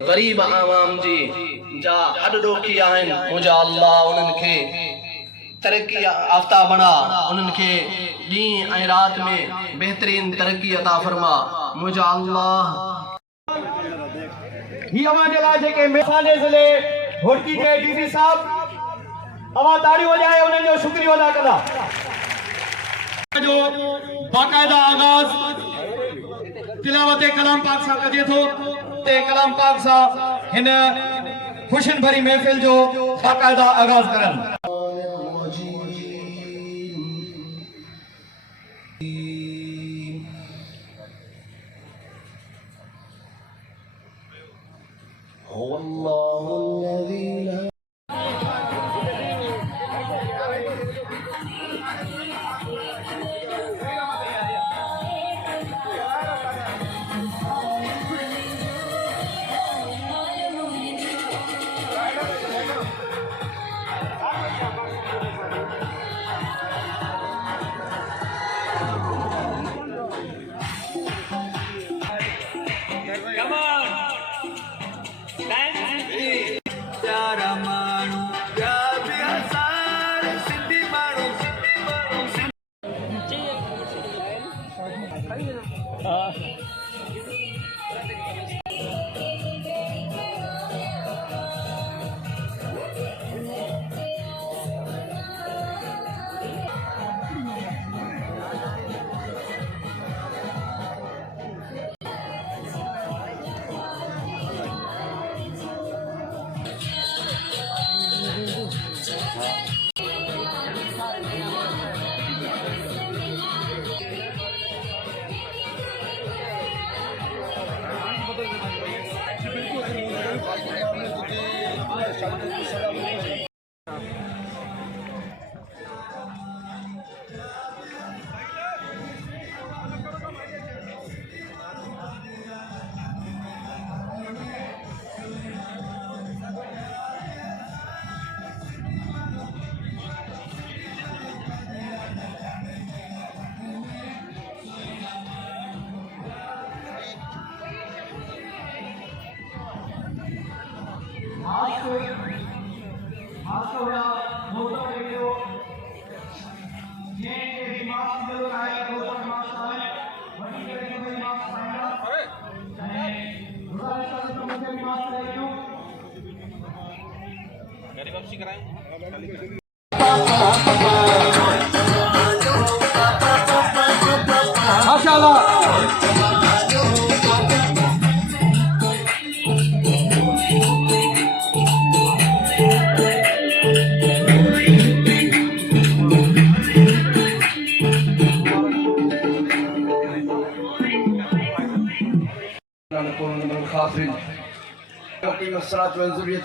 गरीब आवाम जी जा अॾोखी आहिनि, मुंहिंजा अल्लाह उन्हनि खे तरक्की याफ़्ता बणा, उन्हनि खे ॾींहुं ऐं राति में बहितरीन तरक्की अता फरमा। मुंहिंजा अल्लाह ही हमारे लाइ जेके मेसाने ज़िले होटकी के डीसी साहब अवा ताड़ियूं वॼाए उन्हनि जो शुक्रियो अदा कंदा। जो बाक़ायदा आगाज़ तिलावत कलाम पाक सां कजे थो ते कलाम पाक सां हिन खुशियुनि भरी महफ़िल जो बाक़ायदा आगाज़ करनि।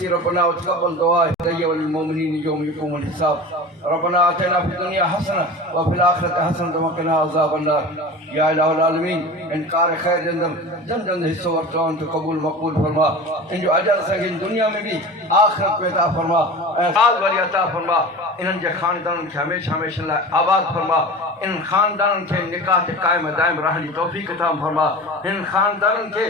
रब्बना वतक़ब्बल दुआ वलिलमुमिनीन यौम यक़ूमुल हिसाब रब्बना आतिना फिद दुनिया हसना व फिल आखिरति हसनतन व क़िना अज़ाबन्नार। या इलाहुल आलमीन इनकार खैर जे अंदर जन जन हिस्सो वरितो आहे तो क़बूल मक़बूल फरमा। इन जो अजर असांखे दुनिया में भी आखिरत में अता फरमा ऐं साल वरी अता फरमा। इन्हनि जे ख़ानदाननि खे हमेशह हमेशह लाइ आबाद फरमा। इन ख़ानदाननि खे निकाह ते क़ाइम दाइम रहण जी तौफ़ीक़ अता फरमा। इन ख़ानदाननि खे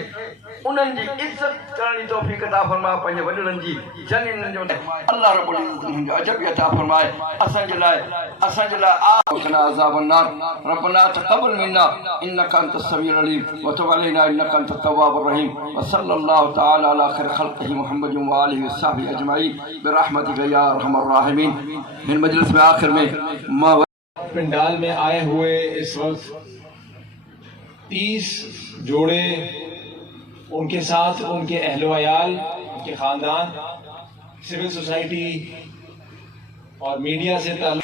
उन्हनि जी इज़त करण जी तौफ़ीक़ अता फरमा। पंहिंजे वॾड़नि जी जन इन्हनि जो अल्लाह रब्बुल इज़्ज़त इन्हनि जो अजब अता फरमाए। असांजे लाइ आखना अज़ाबन्नार। रब्बना तक़ब्बल मिन्ना इन्नका अंतस समीउल अलीम व तुब अलैना इन्नका अंतत तव्वाबुर रहीम व सल्लल्लाहु तआला अला खैर खल्क़िही मुहम्मद व आलिहि व सहबिही अजमईन बिरहमतिका या अरहमर राहिमीन। इन मजलिस में आखिर में पंडाल में आए हुए इस वक्त 30 जोड़े, उनके साथ उनके अहलो अयाल, उनके ख़ानदान, सिविल सोसाइटी और मीडिया से ताल्लुक़।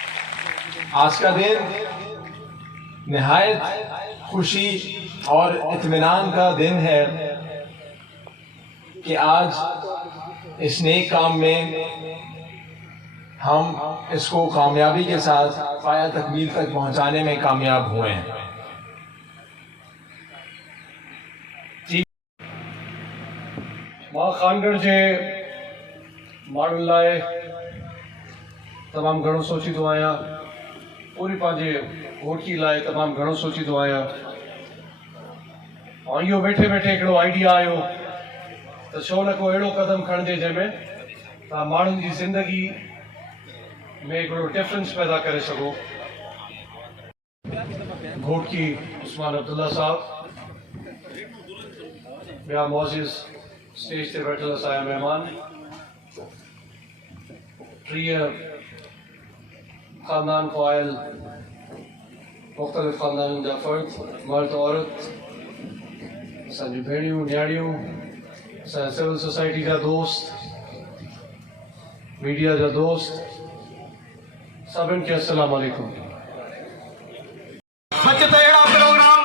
आज का दिन निहायत खुशी और इत्मीनान का दिन है कि आज इस नेक काम में हम इसको कामयाबी के साथ पाया तकमील तक पहुंचाने में कामयाब हुए हैं। मां खानगढ़ जे माण्हुनि लाइ तमामु घणो सोचींदो आहियां, पूरी पंहिंजे होटकी लाइ तमामु घणो सोचींदो आहियां। और इहो वेठे वेठे हिकिड़ो आइडिया आयो तो छो न को अहिड़ो क़दम खणिजे जंहिंमें तव्हां माण्हुनि जी ज़िंदगी में हिकिड़ो डिफरेंस पैदा करे सघो। घोटकी उस्मान अब्दुल्ला साहब, ॿिया मौजिज़ स्टेज ते वेठल असांजा महिमान, 30 ख़ानदान खां आयल मुख़्तलिफ़ ख़ानदाननि जा फ़र्द, मर्द औरत, असांजी भेणियूं न्याणियूं, असांजा सिविल सोसाइटी जा दोस्त, मीडिया जा दोस्त, सभिनि खे अस्सलाम वालेकुम। सच त अहिड़ा प्रोग्राम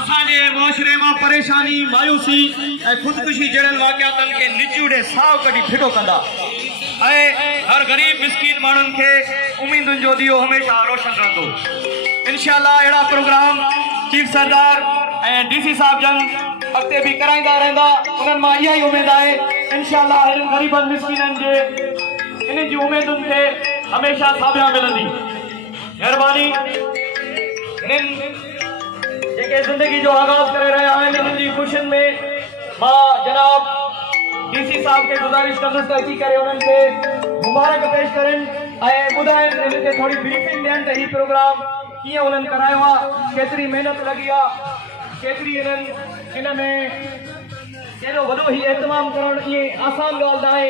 असांजे मुआशरे मां परेशानी, मायूसी ऐं ख़ुदकुशी जहिड़नि वाक़ियातनि खे निचूड़े साव कढी फिटो कंदा ऐं हर ग़रीब मिसकीन माण्हुनि खे उम्मीदुनि जो ॾीओ हमेशह रोशन रहंदो। इंशाअल्लाह अहिड़ा प्रोग्राम चीफ सरदार ऐं डीसी साहब जन अॻिते बि कराईंदा रहंदा। उन्हनि मां इहा ई उमेद आहे इंशाअल्लाह हिननि ग़रीबनि मिसकीननि जे इन्हनि जी उमेदुनि खे हमेशह साबिया मिलंदी। महिरबानी। हिननि जेके ज़िंदगी जो आगाज़ करे रहिया आहिनि उन्हनि जी ख़ुशियुनि में मां जनाब डीसी साहब खे गुज़ारिश कंदुसि त अची करे उन्हनि खे मुबारक पेश करनि ऐं ॿुधाइनि हिन खे थोरी ब्रीफिंग ॾियनि त हीउ प्रोग्राम कीअं उन्हनि करायो आहे, केतिरी महिनत लॻी आहे, केतिरी हिननि हिन में केॾो वॾो ही एहतमाम करणु इएं आसान ॻाल्हि न आहे।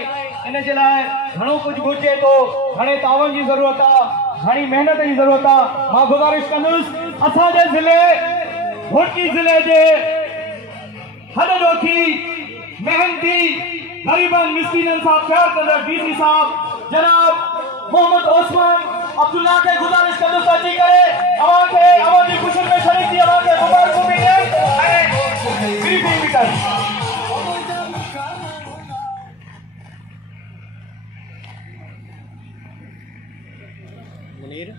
इन जे लाइ घणो कुझु घुरिजे थो, घणे तावन जी ज़रूरत आहे, घणी महिनत जी ज़रूरत आहे। मां गुज़ारिश कंदुसि असांजे ज़िले घोटकी ज़िले जे हॾॾोखी मेहनती ग़रीबनि मिसकीननि सां प्यार कंदड़ डीसी साहब जनाब मोहम्मद ओस्मान अब्दुल्ला के गुज़ारिश कंदुसि अची करे अवां खे अवां जी ख़ुशियुनि में शरीक थी अवां खे मुबारकूं बि ॾियनि ऐं ब्रीफिंग बि कनि। जा